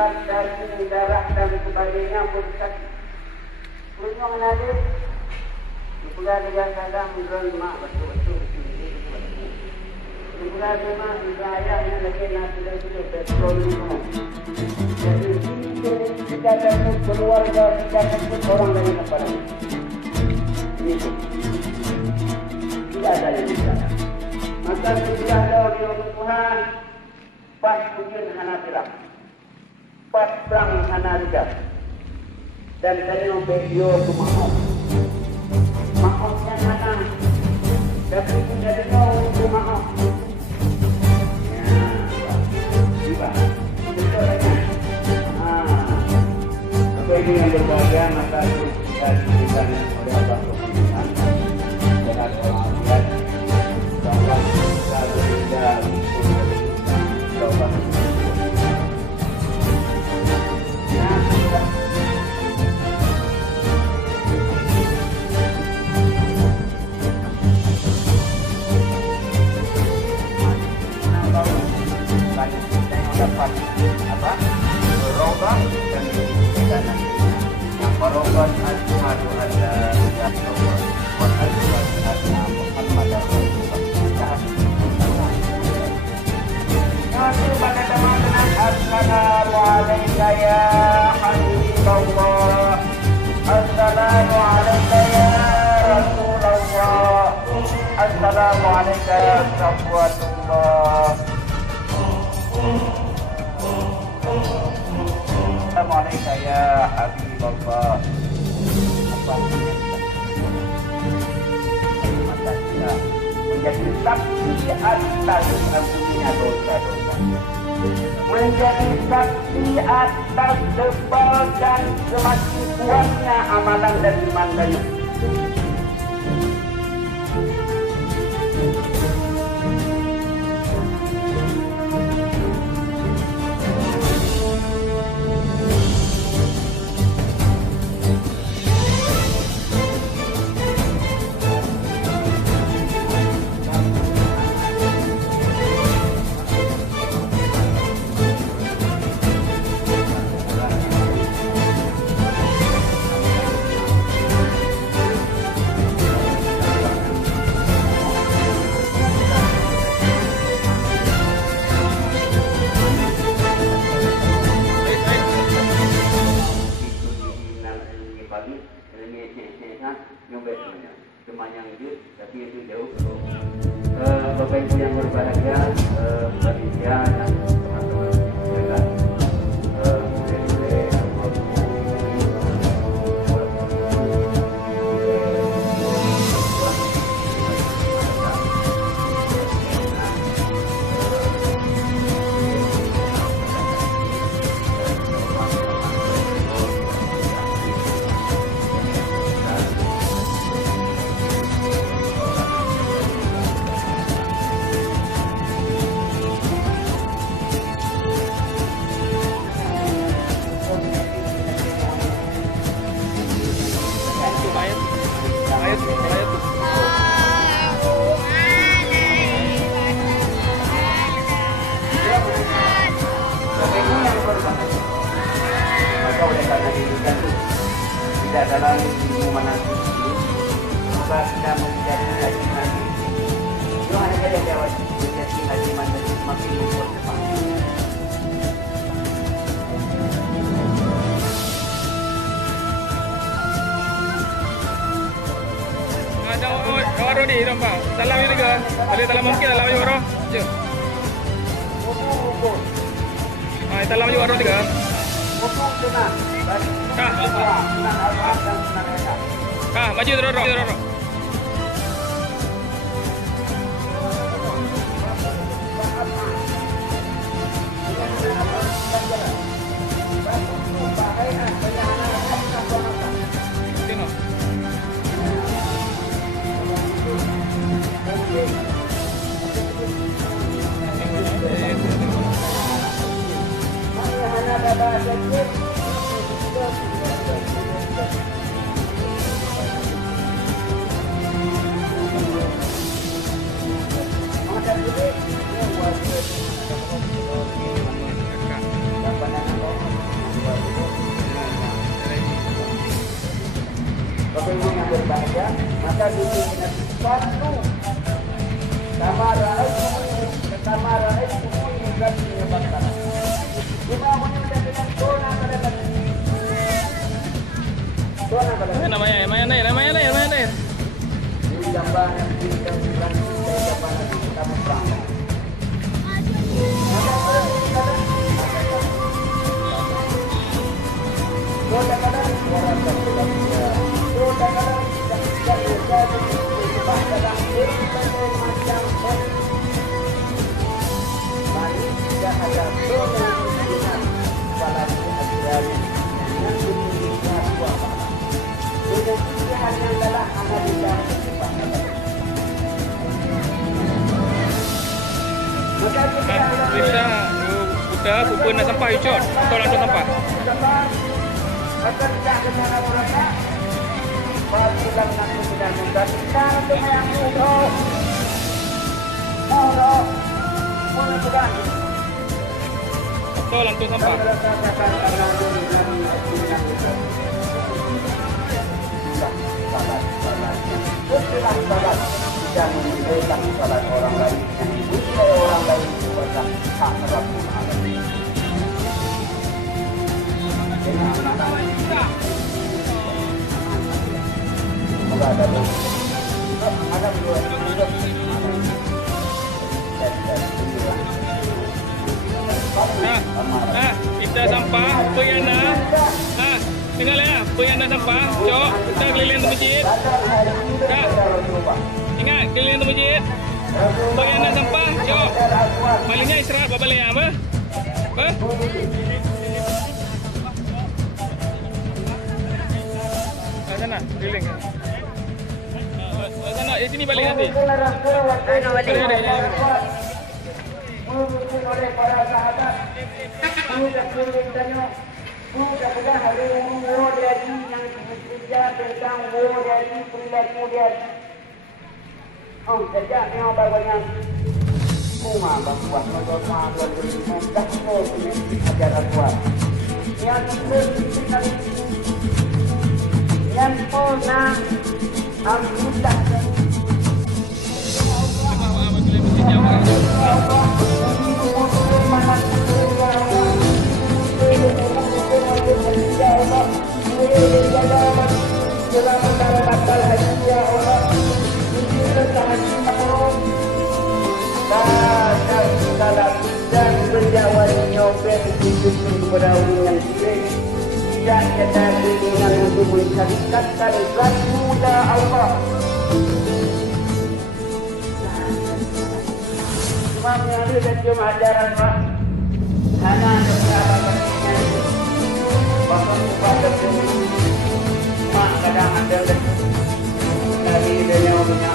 urat, daging, darah dan sebagainya pun sakit. Kunjung nabi, juga kadang berlemak betul-betul tinggi. Juga memang ayahnya lagi nasi dan sudah petrol minum. Jadi tidak takut keluarga, tidak takut orang dari kepala. Itu tidak ada yang bisa. Maka ketika ada orang Tuhan, pas pujian Hanafilah, pas perang Hanafilah, dan tadi video ke Mahmud. Mahmudnya mana? Tapi tidak ada ke Mahmud. Ya, tiba. Betul aja. Apa ini yang berbahagia maka kita diberikan oleh Allah Subhanahu dengan walafiat, bahwa kita berbeda Allah. Dapat apa? Berubah dan dana. Yang berubah al-Quran ada yang berubah. Al-Quran ada Muhammad Rasulullah. Nanti pada teman-teman Assalamualaikum ya Habibullah. Assalamualaikum ya Rasulullah. Assalamualaikum ya Rasulullah. Assalamualaikum ya Habibullah. Menjadi saksi atas ampuninya dosa-dosa. Menjadi saksi atas tebal dan semakin kuatnya amalan dan iman tadi. Bapak Ibu yang berbahagia, panitia dan teman-teman sekalian, tidak dalam pengumuman nanti semoga kita menjadi haji nanti itu hanya saja jawab menjadi haji nanti semakin mempercepat. Ada orang di rumah salam juga ada salam mungkin salam juga orang je salam juga orang juga maju terus. berbahaya, maka diberikan satu kamar itu bukan menyebabkan. Cuma menyebabkan zona pada tadi. Zona pada. Namanya air. Ini gambar yang kita bukan kita gambar kita berang. Kadang-kadang orang terlibat. Kadang-kadang tidak terlibat dalam berbagai macam mari tidak ada kemungkinan pada hadiah yang dimiliki kuasa. Kemudian yang adalah analisa maka Bisa udah pupun na sampah icot. Tolak tu sampah. akan tidak kemana mereka kita mengaku dan kita untuk yang mudah mudah Tolak tu sampah. dan memberikan salat orang lain yang dibuat orang lain bukan hak Rabbul Alamin. Semoga ada dua Kita sampah peyana. Dengar ya, peyana sampah. Jom, kita keliling masjid. Ingat, keliling masjid. Peyana sampah, jom. Malingnya istirahat balik apa? Apa? Sana, keliling. Sana, sini balik nanti. Mungkin oleh para sahabat, sudah bertanya, sudah hari umur dari yang bekerja tentang umur dari perilaku dari. Sejak yang banyak rumah buat rumah buat tak punya ajaran buat. Yang pernah alhamdulillah. Dan berjawab nyopet itu kepada orang yang tidak ada keinginan untuk mensyariatkan zat muda Allah. Cuma mengambil dan cuma ajaran Pak. Hanya bersahabatnya bahkan kepada diri. Mak kadang ada dari dunia punya.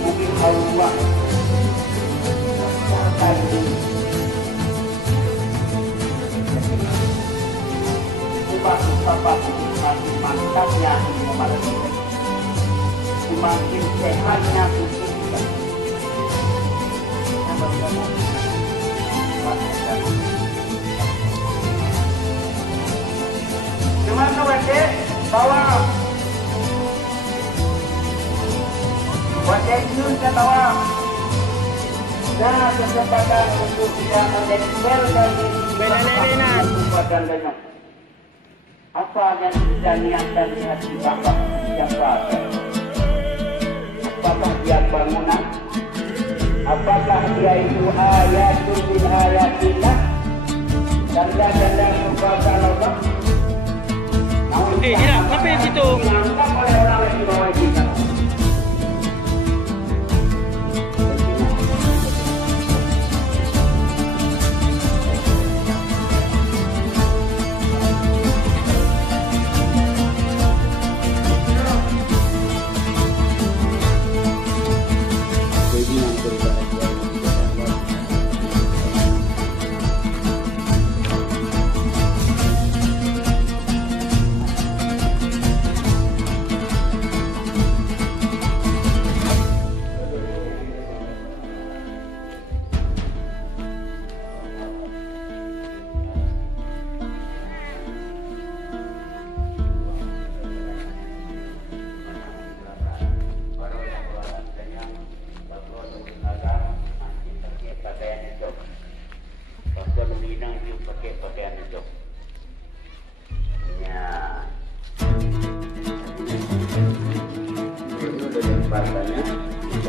Mungkin Allah semakin mantapnya semakin sehatnya tubuh kita. Cuma kepada bawa wajah itu saya bawa dan kesempatan untuk tidak menjadikan benar-benar badan banyak. Apa yang kita niatkan di hati Bapak yang berada? Apakah dia bangunan? Apakah dia itu ayatun min ayatillah? Tanda-tanda kepada Allah? Tidak, sampai situ. Dianggap oleh orang yang di bawah kita.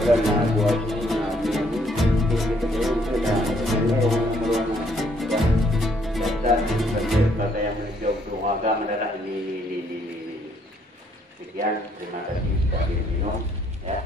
Wala na buat ini na kita belum sudah kata yang menjawab doa adalah ini. Sekian, terima kasih sudah minum ya.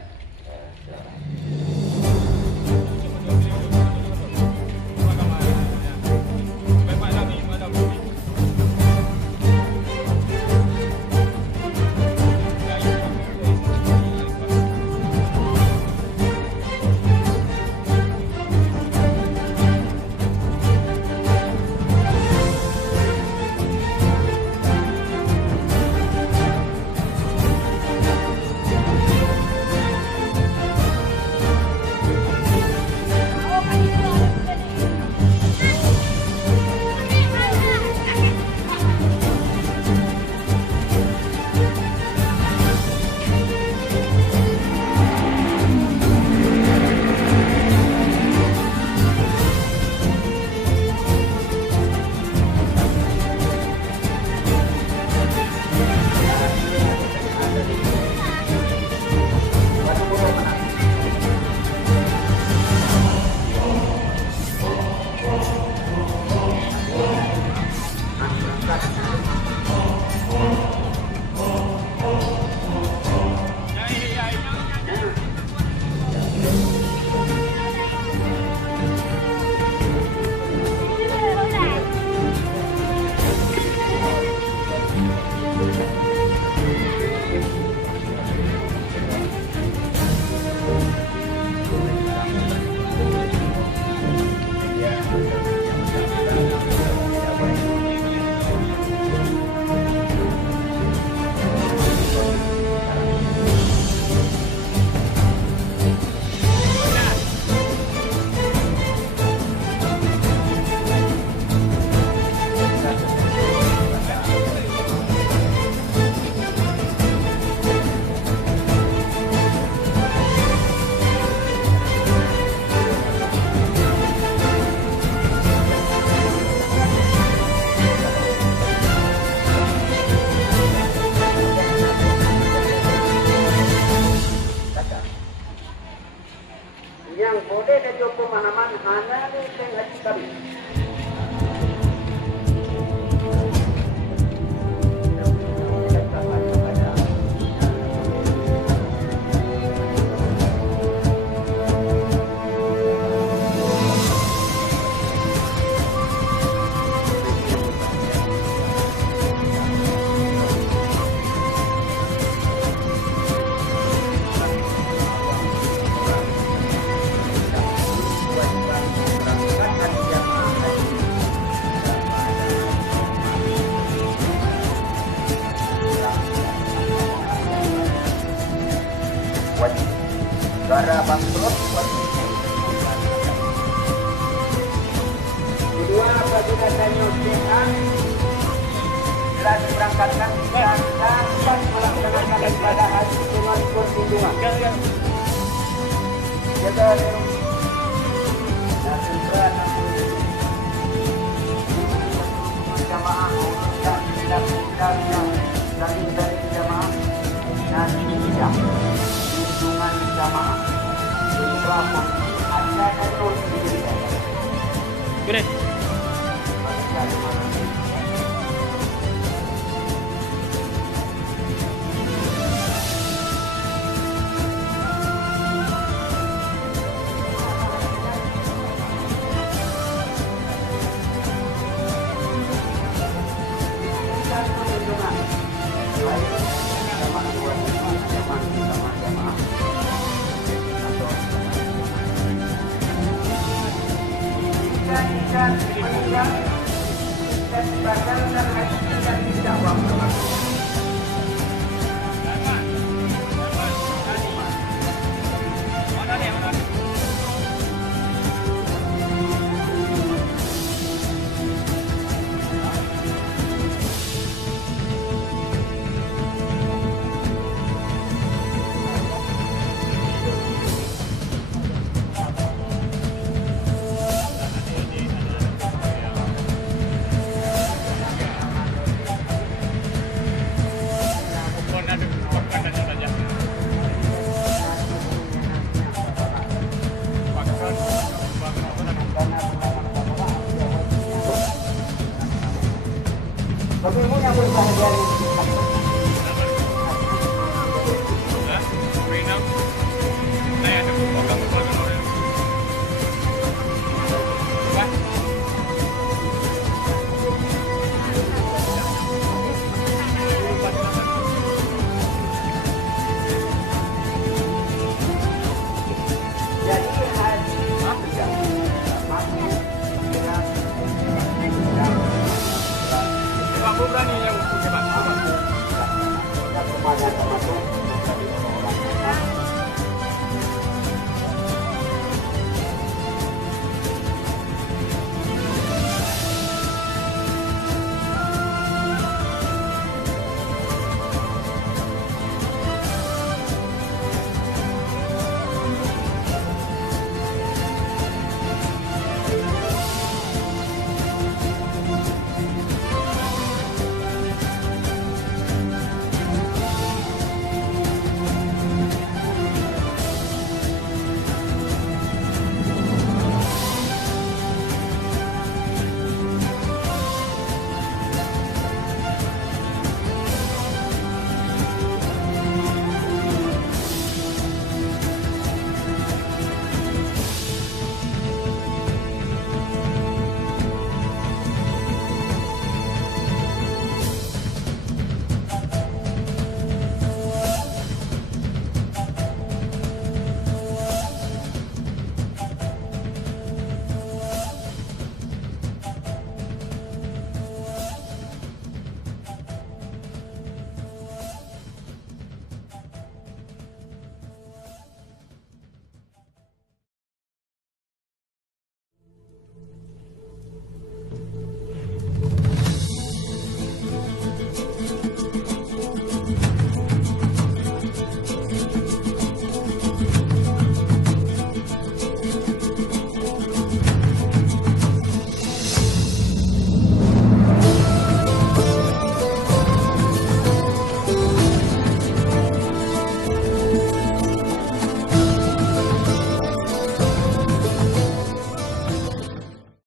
Yang boleh dan juga pemahaman hanya di tengah kami. Negara bangkrut. Kedua, apabila saya sehat, telah diberangkatkan dan dapat melaksanakan ibadah haji dengan kunjungan. Jaga dan segera jamaah dan dari jamaah dan kunjungan jamaah. Boleh.